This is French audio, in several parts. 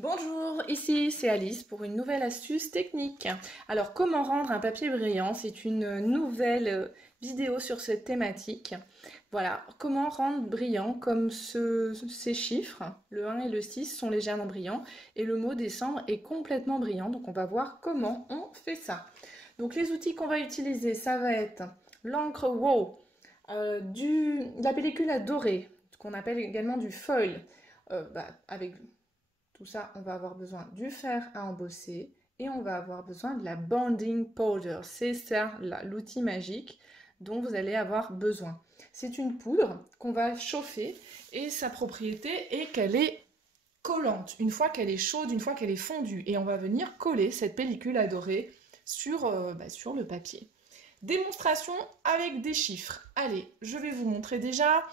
Bonjour, ici c'est Alice pour une nouvelle astuce technique. Alors, comment rendre un papier brillant? C'est une nouvelle vidéo sur cette thématique. Voilà, comment rendre brillant comme ces chiffres, le 1 et le 6 sont légèrement brillants et le mot décembre est complètement brillant. Donc on va voir comment on fait ça. Donc les outils qu'on va utiliser, ça va être l'encre Wow, de la pellicule à dorer, qu'on appelle également du foil, avec tout ça, on va avoir besoin du fer à embosser et on va avoir besoin de la bonding powder. C'est ça l'outil magique dont vous allez avoir besoin. C'est une poudre qu'on va chauffer et sa propriété est qu'elle est collante. Une fois qu'elle est chaude, une fois qu'elle est fondue, et on va venir coller cette pellicule à dorer sur le papier. Démonstration avec des chiffres. Allez, je vais vous montrer déjà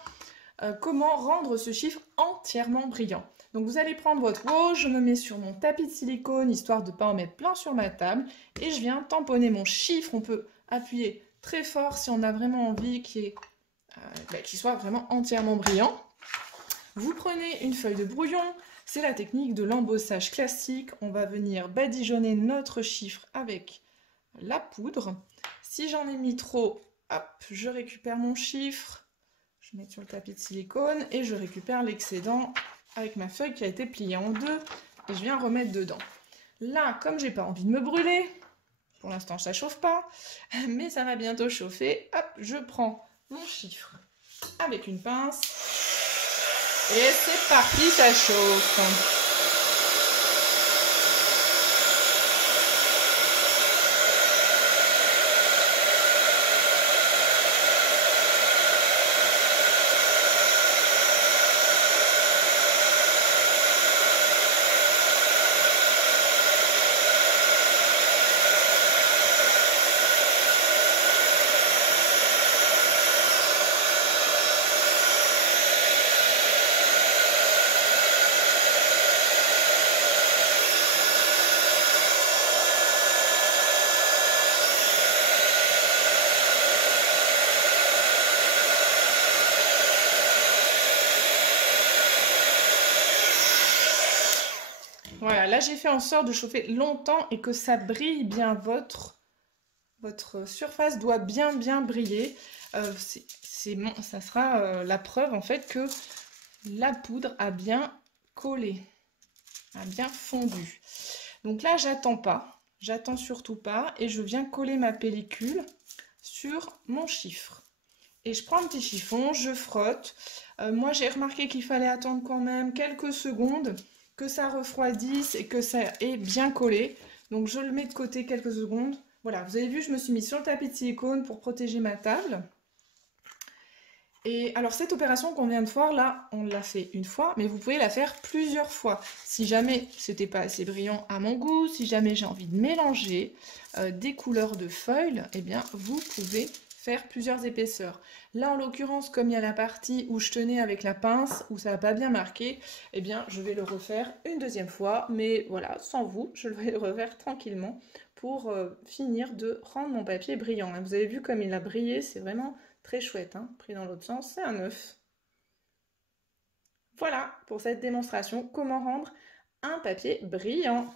comment rendre ce chiffre entièrement brillant. Donc vous allez prendre votre wow, je me mets sur mon tapis de silicone histoire de ne pas en mettre plein sur ma table et je viens tamponner mon chiffre. On peut appuyer très fort si on a vraiment envie qu'il soit vraiment entièrement brillant. Vous prenez une feuille de brouillon, c'est la technique de l'embossage classique. On va venir badigeonner notre chiffre avec la poudre. Si j'en ai mis trop, hop, je récupère mon chiffre, je mets sur le tapis de silicone et je récupère l'excédent avec ma feuille qui a été pliée en deux et je viens remettre dedans. Là, comme j'ai pas envie de me brûler, pour l'instant ça chauffe pas, mais ça va bientôt chauffer, hop, je prends mon chiffre avec une pince et c'est parti, ça chauffe. Voilà, là j'ai fait en sorte de chauffer longtemps et que ça brille bien. Votre surface doit bien briller. Ça sera la preuve en fait que la poudre a bien collé, a bien fondu. Donc là j'attends surtout pas et je viens coller ma pellicule sur mon chiffre. Et je prends un petit chiffon, je frotte. Moi j'ai remarqué qu'il fallait attendre quand même quelques secondes que ça refroidisse et que ça est bien collé. Donc je le mets de côté quelques secondes. Voilà, vous avez vu, je me suis mis sur le tapis de silicone pour protéger ma table. Et alors cette opération qu'on vient de voir là, on l'a fait une fois, mais vous pouvez la faire plusieurs fois. Si jamais c'était pas assez brillant à mon goût, si jamais j'ai envie de mélanger des couleurs de feuilles, eh bien vous pouvez faire plusieurs épaisseurs. Là en l'occurrence, comme il y a la partie où je tenais avec la pince, où ça n'a pas bien marqué, eh bien je vais le refaire une deuxième fois, mais voilà, sans vous, je vais le refaire tranquillement pour finir de rendre mon papier brillant. Vous avez vu comme il a brillé, c'est vraiment très chouette, hein. Pris dans l'autre sens, c'est un œuf. Voilà pour cette démonstration, comment rendre un papier brillant.